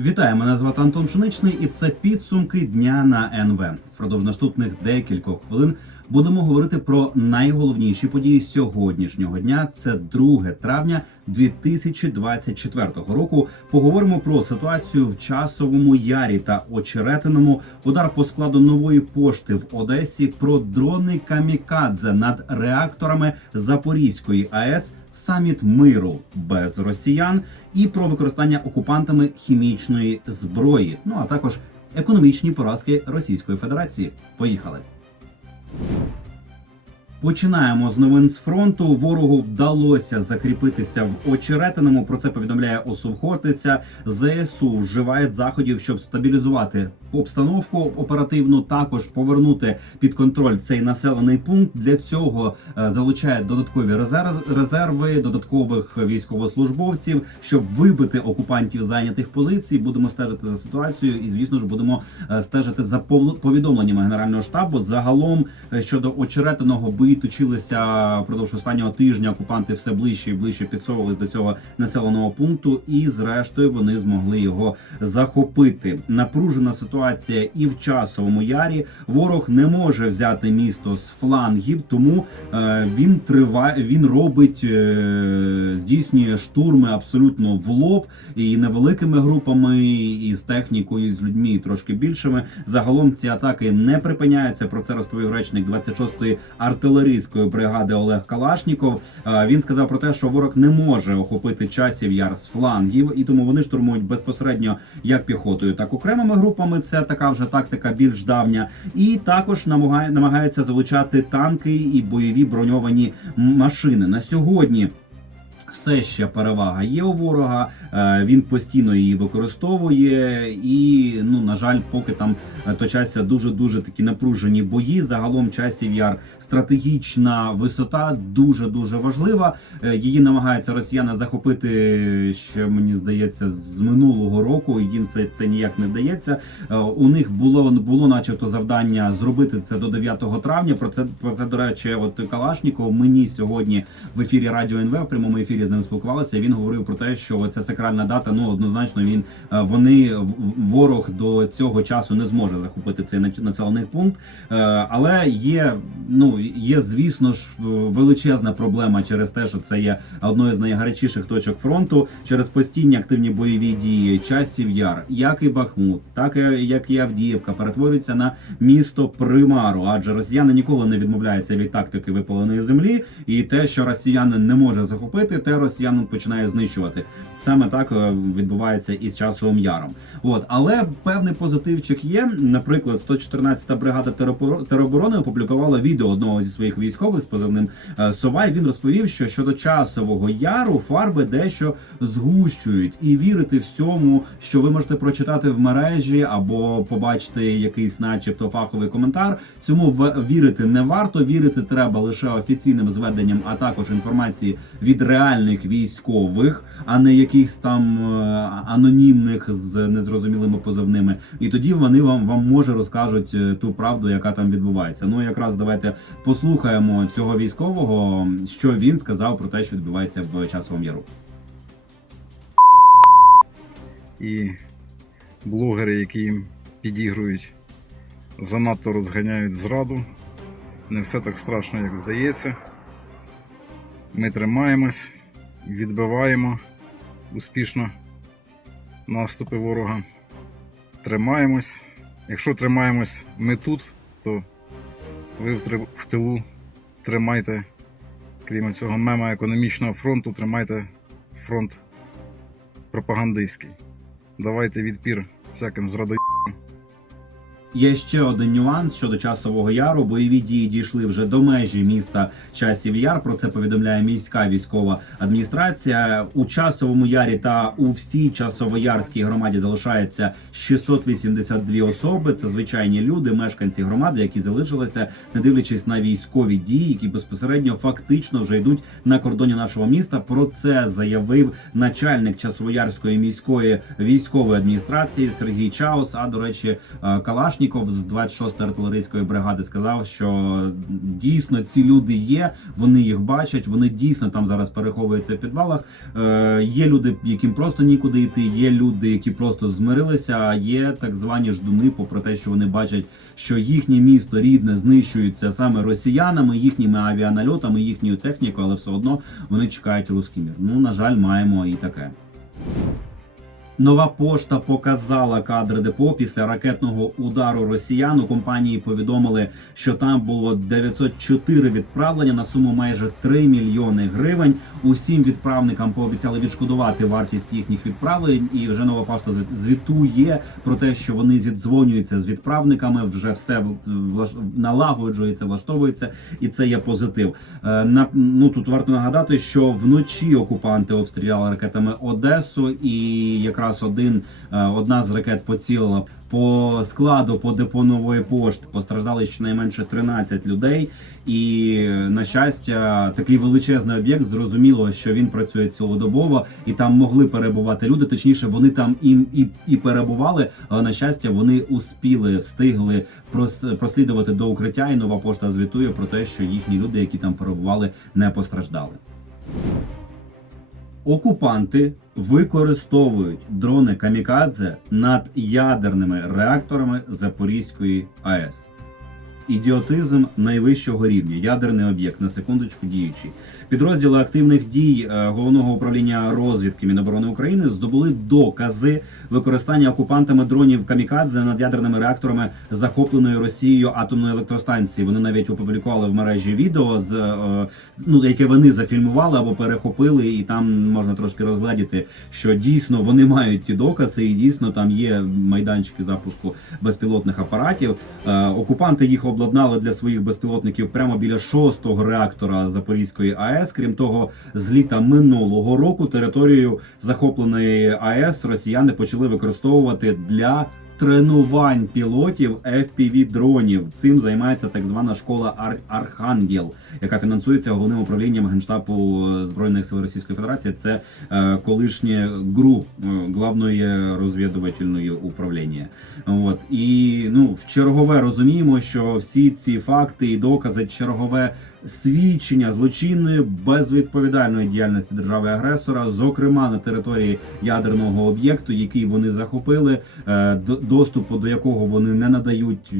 Вітаю, мене звати Антон Пшеничний, і це підсумки дня на НВ. Впродовж наступних декількох хвилин будемо говорити про найголовніші події сьогоднішнього дня. Це 2 травня 2024 року. Поговоримо про ситуацію в часовому ярі та очеретиному, удар по складу нової пошти в Одесі, про дрони камікадзе над реакторами Запорізької АЕС, саміт миру без росіян і про використання окупантами хімічної зброї. Ну а також економічні поразки Російської Федерації. Поїхали. Починаємо з новин з фронту. Ворогу вдалося закріпитися в очеретиному. Про це повідомляє ОСУ Хортиця. ЗСУ вживає заходів, щоб стабілізувати обстановку оперативно. Також повернути під контроль цей населений пункт. Для цього е, залучає додаткові резерв- резерви, додаткових військовослужбовців, щоб вибити окупантів зайнятих позицій. Будемо стежити за ситуацією, і звісно ж будемо е, стежити за повідомленнями генерального штабу. Загалом е, щодо очеретиного бої точилися впродовж останнього тижня. Окупанти все ближче і ближче підсовувались до цього населеного пункту, і зрештою вони змогли його захопити. Напружена ситуація і в часовому ярі. Ворог не може взяти місто з флангів, тому е, він триває, він робить, е, здійснює штурми абсолютно в лоб і невеликими групами, і з технікою, і з людьми трошки більшими. Загалом ці атаки не припиняються. Про це розповів речник 26-ї артилерійської бригади Олег Калашніков. Е, Він сказав про те, що ворог не може охопити часів яр з флангів, і тому вони штурмують безпосередньо як піхотою, так окремими групами. Це така вже тактика більш давня, і також намагає намагається залучати танки і бойові броньовані машини на сьогодні. Все ще перевага є у ворога. е, Він постійно її використовує, і ну на жаль, поки там точаться дуже дуже такі напружені бої. Загалом часів яр стратегічна висота дуже дуже важлива. Е, Її намагаються росіяни захопити ще мені здається з минулого року. Їм це, це ніяк не вдається. Е, У них було було, начебто, завдання зробити це до 9 травня. Про це про це, до речі, от Калашніков мені сьогодні в ефірі Радіо НВ в прямому ефірі з ним спілкувалися. Він говорив про те, що це сакральна дата. Ну однозначно він е, вони ворог до цього часу не зможе захопити цей населений пункт. Е, Але є ну є, звісно ж, величезна проблема через те, що це є одною з найгарячіших точок фронту через постійні активні бойові дії часів яр, як і Бахмут, так і як і Авдіївка, перетворюються на місто примару, адже росіяни ніколи не відмовляються від тактики випаленої землі, і те, що росіяни не може захопити, те росіянин починає знищувати. Саме так е, відбувається і з часовим яром. От, але певний позитивчик є. Наприклад, 114-та бригада тероборо- тероборони опублікувала відео одного зі своїх військових з позивним е, Сова. І він розповів, що щодо часового яру фарби дещо згущують, і вірити всьому, що ви можете прочитати в мережі або побачити якийсь, начебто, фаховий коментар. Цьому вірити не варто. Вірити треба лише офіційним зведенням, а також інформації від реальних військових, а не якихось там е, анонімних з незрозумілими позивними. І тоді вони вам вам може розкажуть е, ту правду, яка там відбувається. Ну якраз давайте послухаємо цього військового, що він сказав про те, що відбувається в часовому яру. і блогери, які підігрують, занадто розганяють зраду. Не все так страшно, як здається. Ми тримаємось, відбиваємо успішно наступи ворога. Тримаємось. Якщо тримаємось ми тут, то ви в тилу тримайте, крім цього мема економічного фронту, тримайте фронт пропагандистський. Давайте відпір всяким зрадо. Є ще один нюанс щодо часового яру. Бойові дії дійшли вже до межі міста Часів Яр. Про це повідомляє міська військова адміністрація. У часовому ярі та у всій часовоярській громаді залишається 682 особи. Це звичайні люди, мешканці громади, які залишилися, не дивлячись на військові дії, які безпосередньо фактично вже йдуть на кордоні нашого міста. Про це заявив начальник часовоярської міської військової адміністрації Сергій Чаус. А до речі, е, Калаш Калашніков з 26-ї артилерійської бригади сказав, що дійсно ці люди є, вони їх бачать, вони дійсно там зараз переховуються в підвалах. Е, є люди, яким просто нікуди йти, є люди, які просто змирилися. А є так звані ждуни, попри те, що вони бачать, що їхнє місто рідне знищується саме росіянами, їхніми авіанальотами, їхньою технікою, але все одно вони чекають русський мір. Ну на жаль, маємо і таке. Нова пошта показала кадри депо після ракетного удару росіян. У компанії повідомили, що там було 904 відправлення на суму майже 3 мільйони гривень. Усім відправникам пообіцяли відшкодувати вартість їхніх відправлень. І вже нова пошта звітує про те, що вони зідзвонюються з відправниками. Вже все налагоджується, влаштовується, і це є позитив. Е, На ну тут варто нагадати, що вночі окупанти обстріляли ракетами Одесу, і якраз один е, одна з ракет поцілила по складу по депо нової пошти. Постраждали щонайменше 13 людей. І на щастя, такий величезний об'єкт. Зрозуміло, що він працює цілодобово, і там могли перебувати люди. Точніше, вони там і, і, і перебували. Але на щастя, вони успіли, встигли прос- прослідувати до укриття. І нова пошта звітує про те, що їхні люди, які там перебували, не постраждали. Окупанти використовують дрони камікадзе над ядерними реакторами Запорізької АЕС. Ідіотизм найвищого рівня, ядерний об'єкт на секундочку діючий. Підрозділи активних дій е, головного управління розвідки Міноборони України здобули докази використання окупантами дронів камікадзе над ядерними реакторами захопленої Росією атомної електростанції. Вони навіть опублікували в мережі відео з е, ну яке вони зафільмували або перехопили, і там можна трошки розгледіти, що дійсно вони мають ті докази, і дійсно там є майданчики запуску безпілотних апаратів. Е, Окупанти їх обладнали для своїх безпілотників прямо біля шостого реактора Запорізької АЕС. Крім того, з літа минулого року територію захопленої АЕС росіяни почали використовувати для. Тренувань пілотів fpv дронів цим займається так звана школа Ар- Архангел, яка фінансується головним управлінням генштабу збройних сил Російської Федерації. Це е, колишнє ГРУ е, главної розвідувальної управління. От і ну в чергове розуміємо, що всі ці факти і докази чергове свідчення злочинної безвідповідальної діяльності держави агресора, зокрема на території ядерного об'єкту, який вони захопили, е, до- доступу до якого вони не надають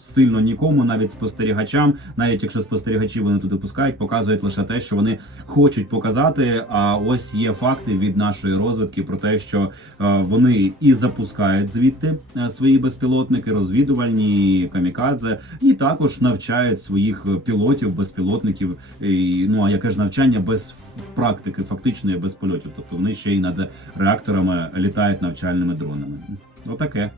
сильно нікому, навіть спостерігачам, навіть якщо спостерігачі вони туди пускають, показують лише те, що вони хочуть показати. А ось є факти від нашої розвідки про те, що е, вони і запускають звідти е, свої безпілотники, розвідувальні камікадзе, і також навчають своїх е, пілотів, безпілотників. І, ну а яке ж навчання без практики, фактичної без польотів? Тобто вони ще й над реакторами літають навчальними дронами. Отаке.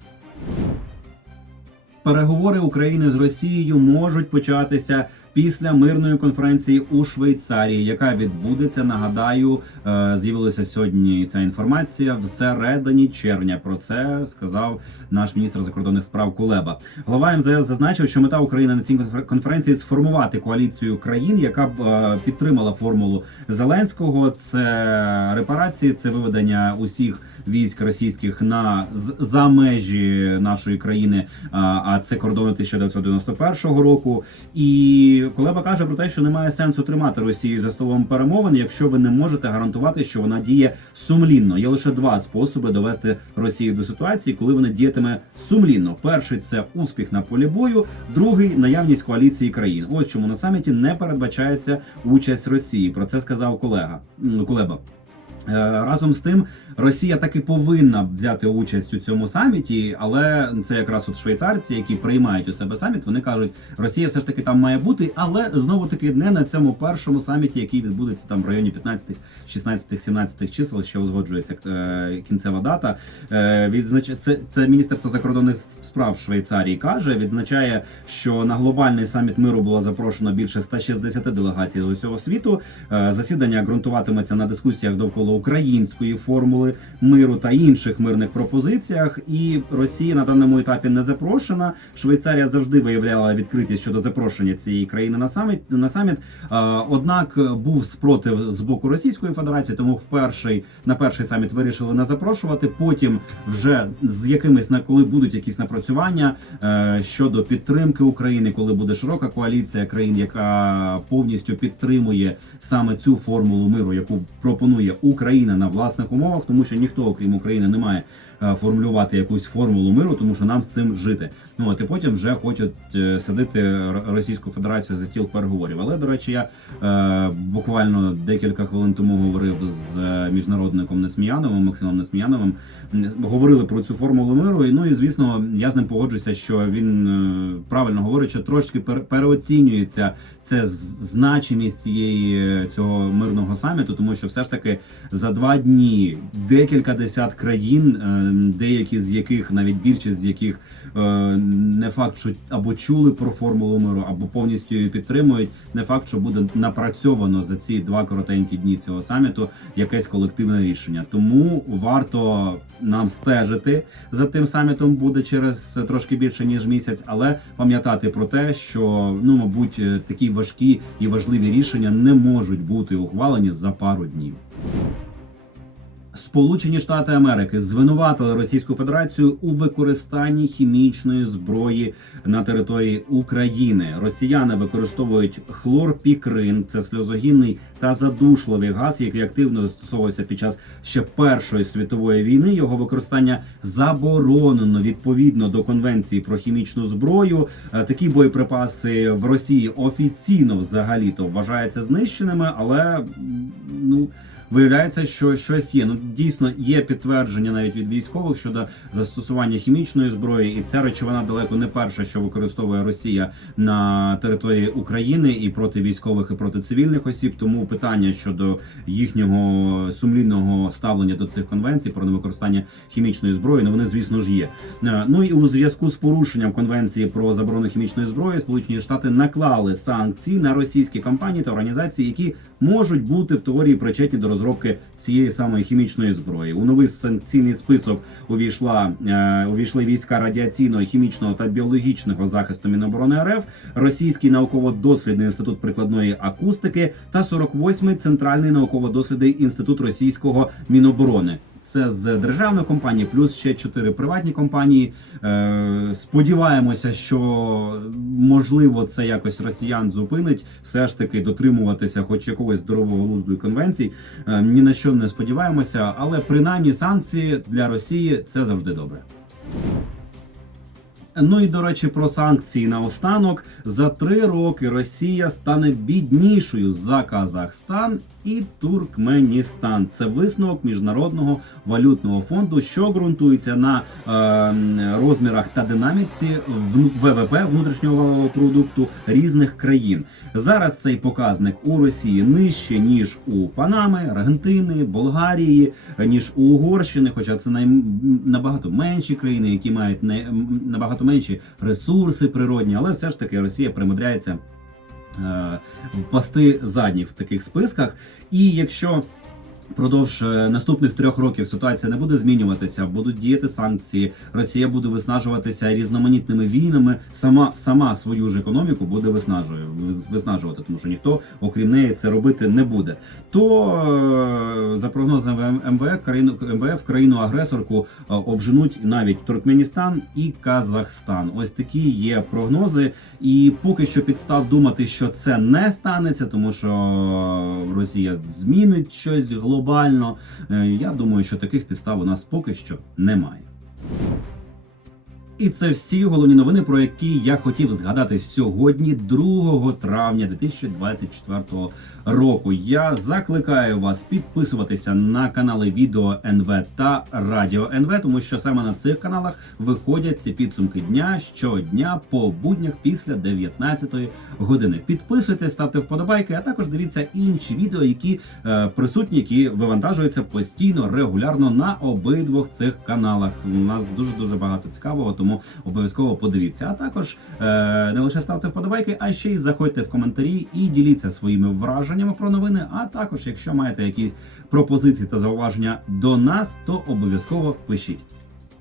Переговори України з Росією можуть початися після мирної конференції у Швейцарії, яка відбудеться. Нагадаю, е, з'явилася сьогодні ця інформація всередині червня. Про це сказав наш міністр закордонних справ Кулеба. Глава МЗС зазначив, що мета України на цій конфер- конференції сформувати коаліцію країн, яка б е, підтримала формулу Зеленського. Це репарації, це виведення усіх військ російських на за межі нашої країни. А це кордони 1991 року. І Колеба каже про те, що немає сенсу тримати Росію за столом перемовин, якщо ви не можете гарантувати, що вона діє сумлінно. Є лише два способи довести Росію до ситуації, коли вона діятиме сумлінно. Перший це успіх на полі бою, другий наявність коаліції країн. Ось чому на саміті не передбачається участь Росії. Про це сказав колега Кулеба. Е, Разом з тим, Росія таки повинна взяти участь у цьому саміті, але це якраз от швейцарці, які приймають у себе саміт. Вони кажуть, Росія все ж таки там має бути, але знову таки не на цьому першому саміті, який відбудеться там в районі 15, 16, 17 чисел. Ще узгоджується е, кінцева дата. Е, відзнач... це, це міністерство закордонних справ Швейцарії каже, відзначає, що на глобальний саміт миру було запрошено більше 160 делегацій з усього світу. Е, Засідання ґрунтуватиметься на дискусіях довкола української формули миру та інших мирних пропозиціях. І Росія на даному етапі не запрошена. Швейцарія завжди виявляла відкритість щодо запрошення цієї країни на саміт на саміт. Однак був спротив з боку Російської Федерації, тому в перший на перший саміт вирішили не запрошувати. Потім вже з якимись на коли будуть якісь напрацювання е, щодо підтримки України, коли буде широка коаліція країн, яка повністю підтримує саме цю формулу миру, яку пропонує Україна на власних умовах, тому що ніхто, окрім України, не має е, формулювати якусь формулу миру, тому що нам з цим жити. Ну от і потім вже хочуть е, садити Російську Федерацію за стіл переговорів. Але до речі, я е, буквально декілька хвилин тому говорив з е, міжнародником Несміяновим, Максимом Несміяновим. Говорили про цю формулу миру. І ну і звісно, я з ним погоджуся, що він правильно говорить, що трошки пер- переоцінюється це значимість цієї цього мирного саміту, тому що все ж таки за два дні декілька десят країн, е, деякі з яких навіть більшість з яких е, не факт, що або чули про формулу миру, або повністю її підтримують. Не факт, що буде напрацьовано за ці два коротенькі дні цього саміту якесь колективне рішення. Тому варто нам стежити за тим самітом буде через трошки більше ніж місяць, але пам'ятати про те, що ну мабуть е, такі важкі і важливі рішення не можуть бути ухвалені за пару днів. Сполучені Штати Америки звинуватили Російську Федерацію у використанні хімічної зброї на території України. Росіяни використовують хлорпікрин, це сльозогінний та задушливий газ, який активно застосовувався під час ще Першої світової війни. Його використання заборонено відповідно до конвенції про хімічну зброю. Е, Такі боєприпаси в Росії офіційно взагалі то вважаються знищеними, але ну. Виявляється, що щось є. Ну дійсно є підтвердження навіть від військових щодо застосування хімічної зброї, і ця речовина далеко не перша, що використовує Росія на території України і проти військових, і проти цивільних осіб. Тому питання щодо їхнього сумлінного ставлення до цих конвенцій про невикористання хімічної зброї, ну вони звісно ж є. Е, Ну і у зв'язку з порушенням конвенції про заборону хімічної зброї, Сполучені Штати наклали санкції на російські компанії та організації, які можуть бути в теорії причетні до розробки цієї самої хімічної зброї. У новий санкційний список увійшла е, увійшли війська радіаційного, хімічного та біологічного захисту Міноборони РФ, Російський науково-дослідний інститут прикладної акустики та 48-й центральний науково-дослідний інститут російського Міноборони. Це з державної компанії, плюс ще чотири приватні компанії. Е, сподіваємося, що можливо це якось росіян зупинить, все ж таки дотримуватися, хоч якогось здорового глузду і конвенцій. Е, ні на що не сподіваємося, але принаймні санкції для Росії це завжди добре. Ну і до речі, про санкції наостанок. За три роки Росія стане біднішою за Казахстан і Туркменістан. Це висновок міжнародного валютного фонду, що ґрунтується на е, розмірах та динаміці ВВП внутрішнього валового продукту різних країн. Зараз цей показник у Росії нижче ніж у Панами, Аргентини, Болгарії, ніж у Угорщини, хоча це най... набагато менші країни, які мають не... набагато менші ресурси природні, але все ж таки Росія примудряється е, пасти задні в таких списках. І якщо Продовж е, наступних трьох років ситуація не буде змінюватися, будуть діяти санкції. Росія буде виснажуватися різноманітними війнами. Сама сама свою ж економіку буде виснажує виснажувати, тому що ніхто, окрім неї, це робити не буде. То е, за прогнозами МВФ, країну МВФ країну агресорку е, обженуть навіть Туркменістан і Казахстан. Ось такі є прогнози, і поки що підстав думати, що це не станеться, тому що Росія змінить щось глобально. Е, Я думаю, що таких підстав у нас поки що немає. І це всі головні новини, про які я хотів згадати сьогодні, 2 травня 2024 року. Я закликаю вас підписуватися на канали Відео НВ та Радіо НВ, тому що саме на цих каналах виходять ці підсумки дня щодня по буднях після 19 години. Підписуйтесь, ставте вподобайки, а також дивіться інші відео, які е, присутні, які вивантажуються постійно, регулярно на обидвох цих каналах. У нас дуже дуже багато цікавого, тому Тому обов'язково подивіться. А також е, не лише ставте вподобайки, а ще й заходьте в коментарі і діліться своїми враженнями про новини. А також, якщо маєте якісь пропозиції та зауваження до нас, то обов'язково пишіть.